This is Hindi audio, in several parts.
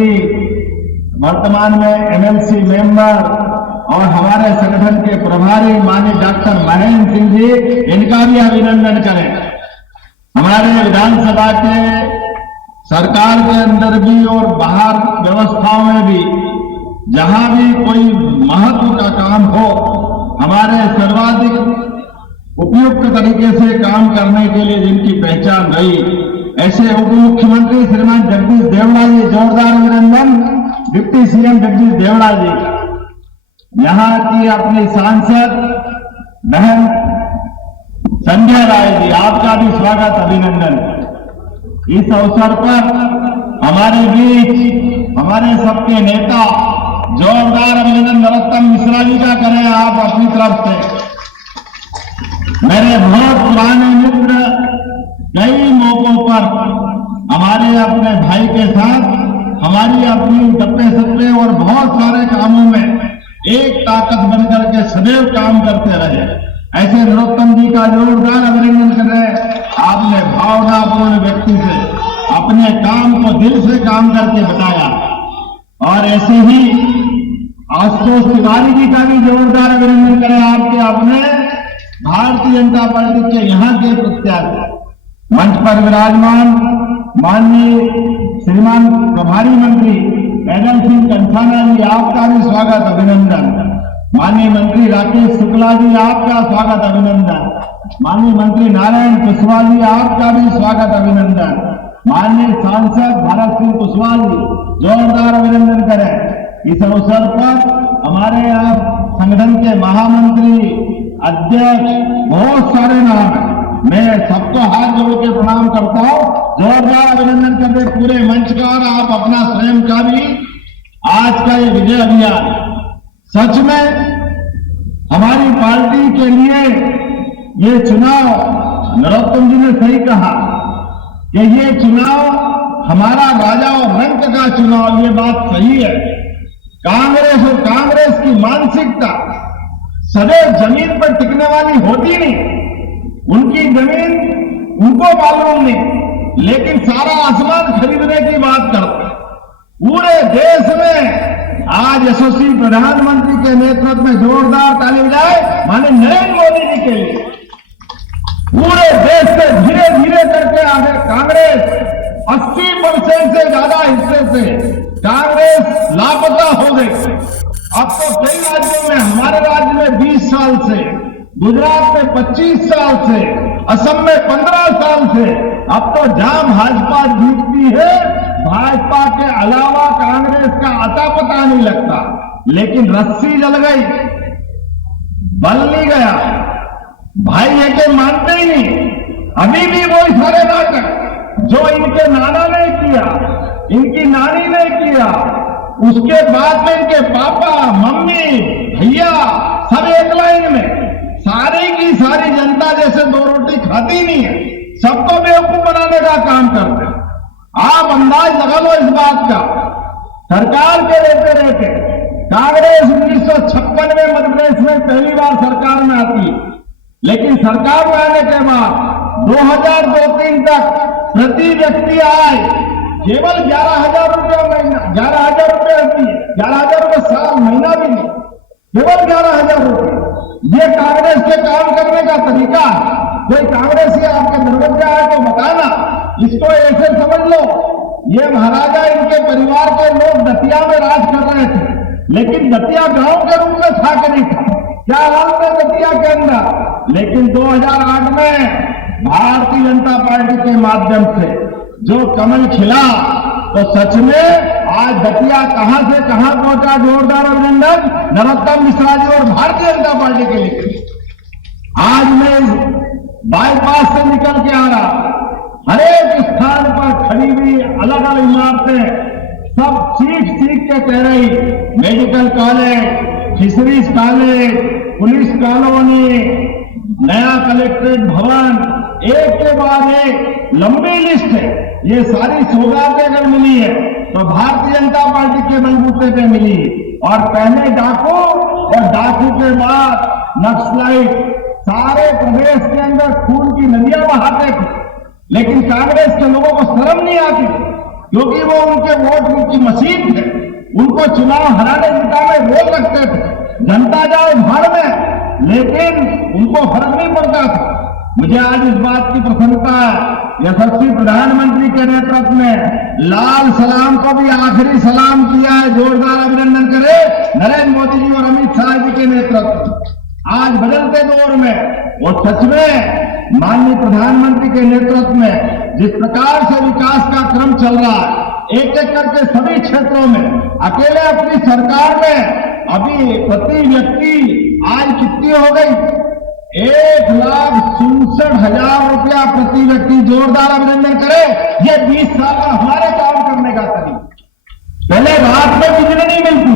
मंत्री, वर्तमान में एमएलसी मेंबर और हमारे संगठन के प्रभारी माननीय डॉक्टर महेंद्र सिंह जी, इनका भी अभिनंदन करें। हमारे विधानसभा के सरकार के अंदर भी और बाहर व्यवस्थाओं में भी जहां भी कोई महत्व का काम हो, हमारे सर्वाधिक उपयुक्त तरीके से काम करने के लिए जिनकी पहचान रही, ऐसे उप मुख्यमंत्री श्रीमान जगदीश देवड़ा जी, जोरदार अभिनंदन। डिप्टी सीएम जगदीश देवड़ा जी, यहां की अपनी सांसद बहन संजय राय जी, आपका भी स्वागत अभिनंदन। इस अवसर पर हमारे बीच हमारे सबके नेता, जोरदार अभिनंदन नरोत्तम मिश्रा जी का करें आप अपनी तरफ से। मेरे बहुत पुराने मित्र, कई मौकों पर हमारे अपने भाई के साथ हमारी अपनी गप्पे सप्पे और बहुत सारे कामों में एक ताकत बनकर के सदैव काम करते रहे, ऐसे नरोत्तम जी का जोरदार अभिनंदन कर रहे। आपने भावनापूर्ण व्यक्ति से अपने काम को दिल से काम करके बताया। और ऐसे ही आशुतोष तिवारी जी का भी जोरदार अभिनंदन करें, आपके अपने भारतीय जनता पार्टी के यहाँ के प्रत्याशी, मंच पर विराजमान माननीय श्रीमान प्रभारी मंत्री पैदल सिंह कंठाना जी, आपका भी स्वागत अभिनंदन। माननीय मंत्री राकेश शुक्ला जी, आपका स्वागत अभिनंदन। माननीय मंत्री नारायण कुशवाहा जी, आपका भी स्वागत अभिनंदन। माननीय सांसद भरत सिंह कुशवाहा जी, जोरदार अभिनंदन करें। इस अवसर पर हमारे यहाँ संगठन के महामंत्री, अध्यक्ष, बहुत सारे नाम हैं, मैं सबको हाथ जोड़ के प्रणाम करता हूं। जोरदार अभिनंदन करते पूरे मंच का और आप अपना स्वयं का भी। आज का ये विजय अभियान सच में हमारी पार्टी के लिए ये चुनाव, नरोत्तम जी ने सही कहा कि ये चुनाव हमारा राजा और रंक का चुनाव, ये बात सही है। कांग्रेस और कांग्रेस की मानसिकता सदैव जमीन पर टिकने वाली होती नहीं, उनकी जमीन उनको मालूम नहीं, लेकिन सारा आसमान खरीदने की बात करते। पूरे देश में आज यशस्वी प्रधानमंत्री के नेतृत्व में जोरदार ताली बजाए माननीय नरेंद्र मोदी जी के लिए। पूरे देश से धीरे धीरे करके आगे कांग्रेस 80% से ज्यादा हिस्से से कांग्रेस लापता हो गई। अब तो कई राज्यों में, हमारे राज्य में 20 साल से, गुजरात में 25 साल से, असम में 15 साल से, अब तो जहां भाजपा जीतती है, भाजपा के अलावा कांग्रेस का अता पता नहीं लगता। लेकिन रस्सी जल गई, बल नहीं गया, भाई है के मानते ही नहीं। अभी भी वही सारे नाटक जो इनके नाना ने किया, इनकी नानी ने किया, उसके बाद में इनके पापा, मम्मी, भैया सब एक लाइन में, सारी की सारी जनता जैसे दो रोटी खाती नहीं है, सबको बेवकूफ बनाने का काम करते हैं। आप अंदाज लगा लो इस बात का। सरकार के रहते रहते कांग्रेस 1956 में मध्य प्रदेश में पहली बार सरकार में आती है, लेकिन सरकार में आने के बाद 2002-03 तक प्रति व्यक्ति आय केवल 11,000 रुपया महीना, 11,000 रुपये आती है, 11,000 रुपये साल, महीना भी नहीं, केवल 11,000 रुपये। ये कांग्रेस के काम करने का तरीका है। कोई कांग्रेसी आपके दरवाजे आए तो बताना, इसको ऐसे समझ लो ये महाराजा, इनके परिवार के लोग दतिया में राज कर रहे थे, लेकिन दतिया गांव के रूप में था कि नहीं था, क्या हाल था दतिया के अंदर। लेकिन 2008 में भारतीय जनता पार्टी के माध्यम से जो कमल खिला, तो सच में आज दतिया कहां से कहां पहुंचा। जोरदार अभिनंदन नरोत्तम मिश्रा जी और भारतीय जनता पार्टी के लिए। आज मैं बाईपास से निकल के आ रहा, हर एक स्थान पर खड़ी हुई अलग अलग इमारतें सब सीख के कह रही, medical college, fisheries college, police colony, नया कलेक्ट्रेट भवन, एक के बाद एक लंबी लिस्ट है। ये सारी सौगातें अगर मिली है तो भारतीय जनता पार्टी के बलबूते पे मिली। और पहले डाकू और डाकू के बाद नक्सलाइट सारे प्रदेश के अंदर खून की नदियां बहाते थे, लेकिन कांग्रेस के लोगों को शर्म नहीं आती। क्योंकि वो उनके वोट की मशीन थे, उनको चुनाव हराने जिताने रोक सकते थे, जनता जाओ भाड़ में, लेकिन उनको फर्क नहीं पड़ता था। मुझे आज इस बात की प्रसन्नता है, यशस्वी प्रधानमंत्री के नेतृत्व में लाल सलाम को भी आखिरी सलाम किया है, जोरदार अभिनंदन करें नरेंद्र मोदी जी और अमित शाह जी के नेतृत्व। आज बदलते दौर में और सच में माननीय प्रधानमंत्री के नेतृत्व में जिस प्रकार से विकास का क्रम चल रहा है, एक एक करके सभी क्षेत्रों में, अकेले अपनी सरकार में अभी प्रति व्यक्ति आज कितनी हो गई, 1,67,000 रुपया प्रति व्यक्ति। जोरदार अभिनंदन करें। ये 20 साल का हमारे काम करने का तरीका। पहले रात में बिजली नहीं मिलती,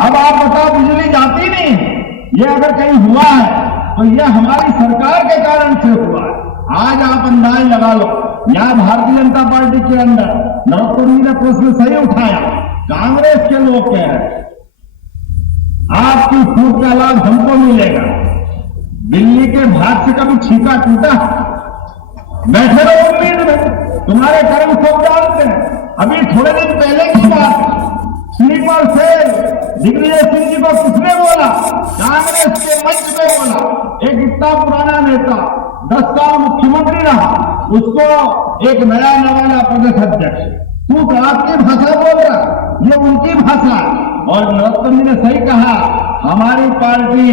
अब आप बताओ बिजली जाती नहीं। ये अगर कहीं हुआ है तो यह हमारी सरकार के कारण से हुआ है। आज आप अंदाज लगा लो, यहां भारतीय जनता पार्टी के अंदर नरोत्तम जी ने प्रश्न सही उठाया, कांग्रेस के लोग कह रहे हैं आपकी छूट का लाभ हमको मिलेगा। दिल्ली के भाग से कभी छीका टूटा? बैठे रहो उम्मीद में, तुम्हारे कर्म सब जानते हैं। अभी थोड़े दिन पहले की बात, स्लीपर सेल दिग्विजय सिंह जी को किसने बोला? कांग्रेस के मंच पे बोला। एक इतना पुराना नेता 10 साल मुख्यमंत्री रहा, उसको एक नया नवाला प्रदेश अध्यक्ष, तू आपकी भाषा बोल रहा, ये उनकी भाषा। और नरोत्तम जी ने सही कहा, हमारी पार्टी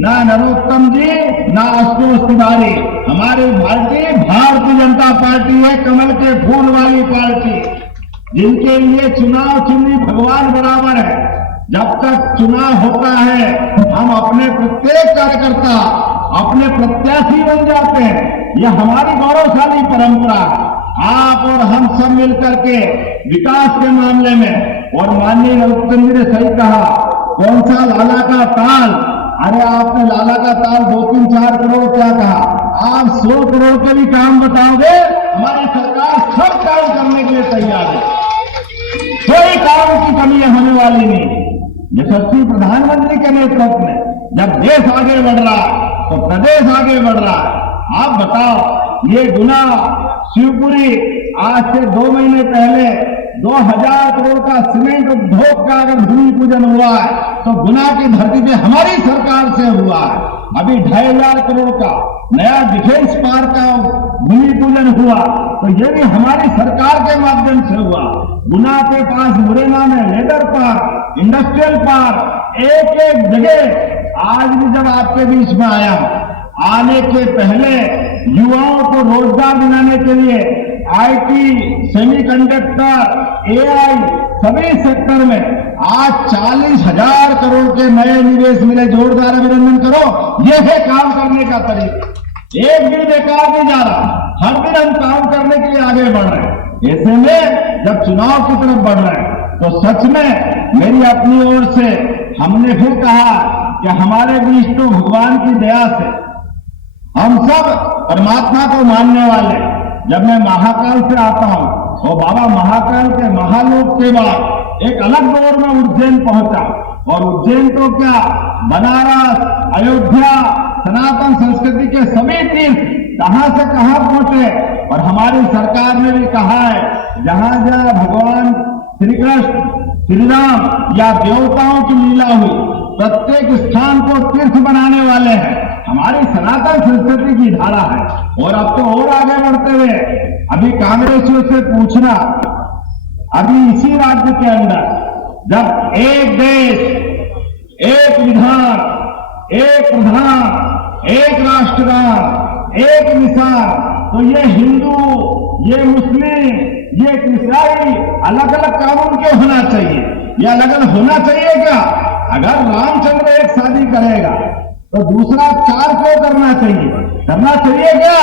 ना नरोत्तम जी ना आशुतोष तिवारी, हमारी पार्टी भारतीय जनता पार्टी है, कमल के फूल वाली पार्टी, जिनके लिए चुनाव चिन्ह भगवान बराबर है। जब तक चुनाव होता है हम अपने प्रत्येक कार्यकर्ता अपने प्रत्याशी बन जाते हैं। यह हमारी गौरवशाली परंपरा। आप और हम सब मिलकर के विकास के मामले में, और माननीय नरोत्तम जी ने सही कहा, कौन सा लाला का ताल, अरे आपने लाला का ताल 2-3-4 करोड़ क्या कहा, आप 100 करोड़ के भी काम बताओगे, हमारी सरकार सब काम करने के लिए तैयार है, कोई काम की कमी होने वाली नहीं। यशस्वी प्रधानमंत्री के नेतृत्व में जब देश आगे बढ़ रहा है तो प्रदेश आगे बढ़ रहा है। आप बताओ, ये गुना शिवपुरी आज से 2 महीने पहले 2000 करोड़ का सीमेंट उद्योग का अगर भूमि पूजन हुआ है तो गुना की धरती पे हमारी सरकार से हुआ है। अभी 2,500 करोड़ का नया डिफेंस पार्क का भूमि पूजन हुआ तो ये भी हमारी सरकार के माध्यम से हुआ। गुना के पास मुरैना में लेदर पार्क, इंडस्ट्रियल पार्क, एक एक जगह आज भी जब आपके बीच में आया, आने के पहले युवाओं को रोजगार दिलाने के लिए आईटी, सेमीकंडक्टर, एआई सभी सेक्टर में आज 40,000 करोड़ के नए निवेश मिले। जोरदार अभिनंदन करो। यह है काम करने का तरीका। एक दिन बेकार नहीं जा रहा, हर दिन हम काम करने के लिए आगे बढ़ रहे हैं। ऐसे में जब चुनाव की तरफ बढ़ रहे हैं तो सच में मेरी अपनी ओर से हमने फिर कहा कि हमारे बीच तो भगवान की दया से हम सब परमात्मा को मानने वाले। जब मैं महाकाल से आता हूं और बाबा महाकाल के महालोक के बाद एक अलग दौर में उज्जैन पहुंचा, और उज्जैन तो क्या, बनारस, अयोध्या, सनातन संस्कृति के सभी तीर्थ कहां से कहां पहुंचे। और हमारी सरकार ने भी कहा है, जहां जहां भगवान श्री कृष्ण, श्री राम या देवताओं की लीला हुई, प्रत्येक स्थान को तीर्थ बनाने वाले हैं। हमारी सनातन संस्कृति की धारा है। और अब तो और आगे बढ़ते हुए अभी कांग्रेसियों से पूछना, अभी इसी राज्य के अंदर जब एक देश, एक विधान, एक प्रधान, एक राष्ट्रगान, एक निशान, तो ये हिंदू, ये मुस्लिम, ये ईसाई अलग अलग कानून क्यों होना चाहिए? ये अलग अलग होना चाहिए क्या? अगर रामचंद्र एक शादी करेगा तो दूसरा 4 क्यों करना चाहिए? करना चाहिए क्या?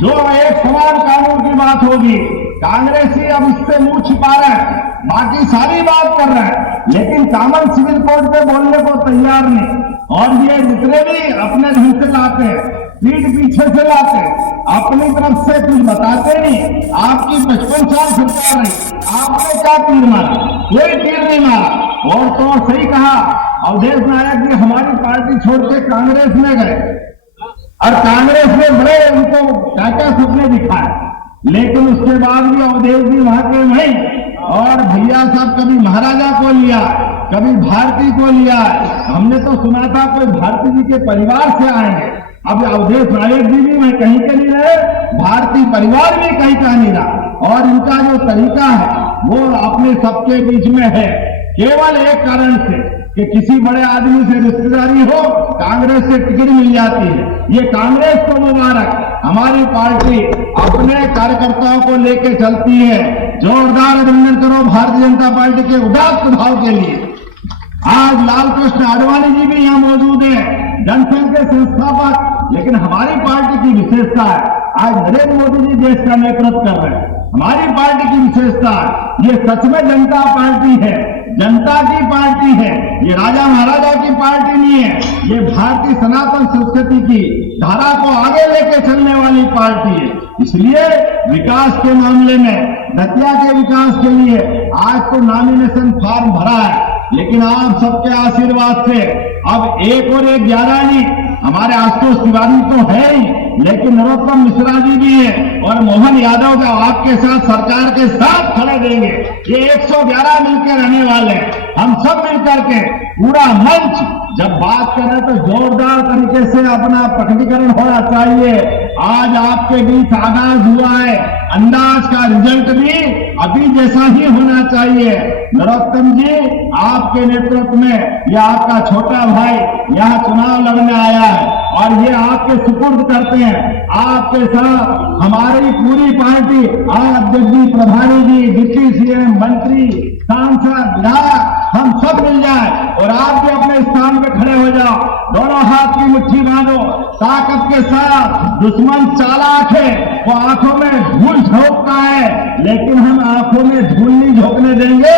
जो एक समान कानून की बात होगी। कांग्रेसी अब इससे मुंह छिपा रहे हैं, बाकी सारी बात कर रहे हैं, लेकिन कॉमन सिविल कोड पे बोलने को तैयार नहीं। और ये जितने भी अपने ढंग से लाते हैं, पीठ पीछे से लाते हैं, अपनी तरफ से कुछ बताते नहीं। आपकी 55 साल सरकार रही, आपने क्या तीर मारा? कोई तीर नहीं मारा। और तो सही कहा अवधेश नायक जी हमारी पार्टी छोड़ के कांग्रेस में गए, और कांग्रेस में बड़े उनको क्या क्या सपने दिखाए। लेकिन उसके बाद भी अवधेश जी वहां के वहीं, और भैया साहब कभी महाराजा को लिया, कभी भारती को लिया। हमने तो सुना था कोई भारती जी के परिवार से आएंगे, अब अवधेश नायक जी भी वहीं कहीं के नहीं रहे, भारतीय परिवार भी कहीं का नहीं रहा। और इनका जो तरीका है वो अपने सबके बीच में है, केवल एक कारण से कि किसी बड़े आदमी से रिश्तेदारी हो, कांग्रेस से टिकट मिल जाती है। ये कांग्रेस को मुबारक, हमारी पार्टी अपने कार्यकर्ताओं को लेकर चलती है। जोरदार अभिनंदन करो भारतीय जनता पार्टी के उदात्त भाव के लिए। आज लाल कृष्ण आडवाणी जी भी यहाँ मौजूद हैं, जनसंघ के संस्थापक। लेकिन हमारी पार्टी की विशेषता है, आज नरेंद्र मोदी जी देश का नेतृत्व कर रहे हैं। हमारी पार्टी की विशेषता, ये सच में जनता पार्टी है, जनता की पार्टी है, ये राजा महाराजा की पार्टी नहीं है। ये भारतीय सनातन संस्कृति की धारा को आगे लेके चलने वाली पार्टी है। इसलिए विकास के मामले में, दतिया के विकास के लिए आज तो नॉमिनेशन फॉर्म भरा है, लेकिन आप सबके आशीर्वाद से अब 1 और 1 11 नहीं, हमारे आशुतोष तिवारी तो है ही, लेकिन नरोत्तम मिश्रा जी भी है और मोहन यादव का आपके साथ सरकार के साथ खड़े देंगे। ये 111 मिलकर रहने वाले हैं। हम सब मिलकर के पूरा मंच जब बात करें तो जोरदार तरीके से अपना प्रकटीकरण होना चाहिए। आज आपके बीच आगाज हुआ है, अंदाज का रिजल्ट भी अभी जैसा ही होना चाहिए। नरोत्तम जी, आपके नेतृत्व में यह आपका छोटा भाई यहाँ चुनाव लड़ने आया है और ये आपके सुपुर्द करते हैं। आपके साथ हमारी पूरी पार्टी, आप जगदीश प्रभारी जी, डिप्टी सीएम, मंत्री, सांसद, विधायक, हम सब मिल जाए और आप भी अपने स्थान पे खड़े हो जाओ, दोनों हाथ की मुट्ठी बांधो ताकत के साथ। दुश्मन चालाक है, वो आंखों में धूल झोंकता है, लेकिन हम आंखों में धूल नहीं झोंकने देंगे।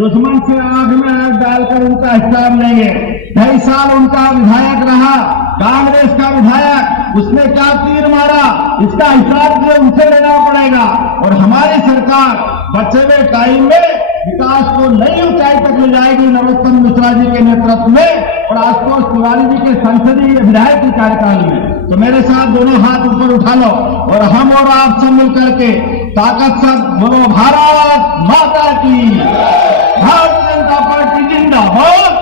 दुश्मन से आंख में आंख डालकर उनका हिसाब लेंगे। 2.5 साल उनका विधायक रहा, कांग्रेस का विधायक, उसने क्या तीर मारा, इसका हिसाब जो उनसे लेना पड़ेगा। और हमारी सरकार बचे हुए टाइम में विकास को नई ऊंचाई तक ले जाएगी नरोत्तम मिश्रा जी के नेतृत्व में और आशुतोष तिवारी जी के संसदीय विधायक के कार्यकाल में। तो मेरे साथ दोनों हाथ ऊपर उठा लो और हम और आप सब मिलकर के ताकत से बोलो, भारत माता की, भारतीय जनता पार्टी जिंदाबाद।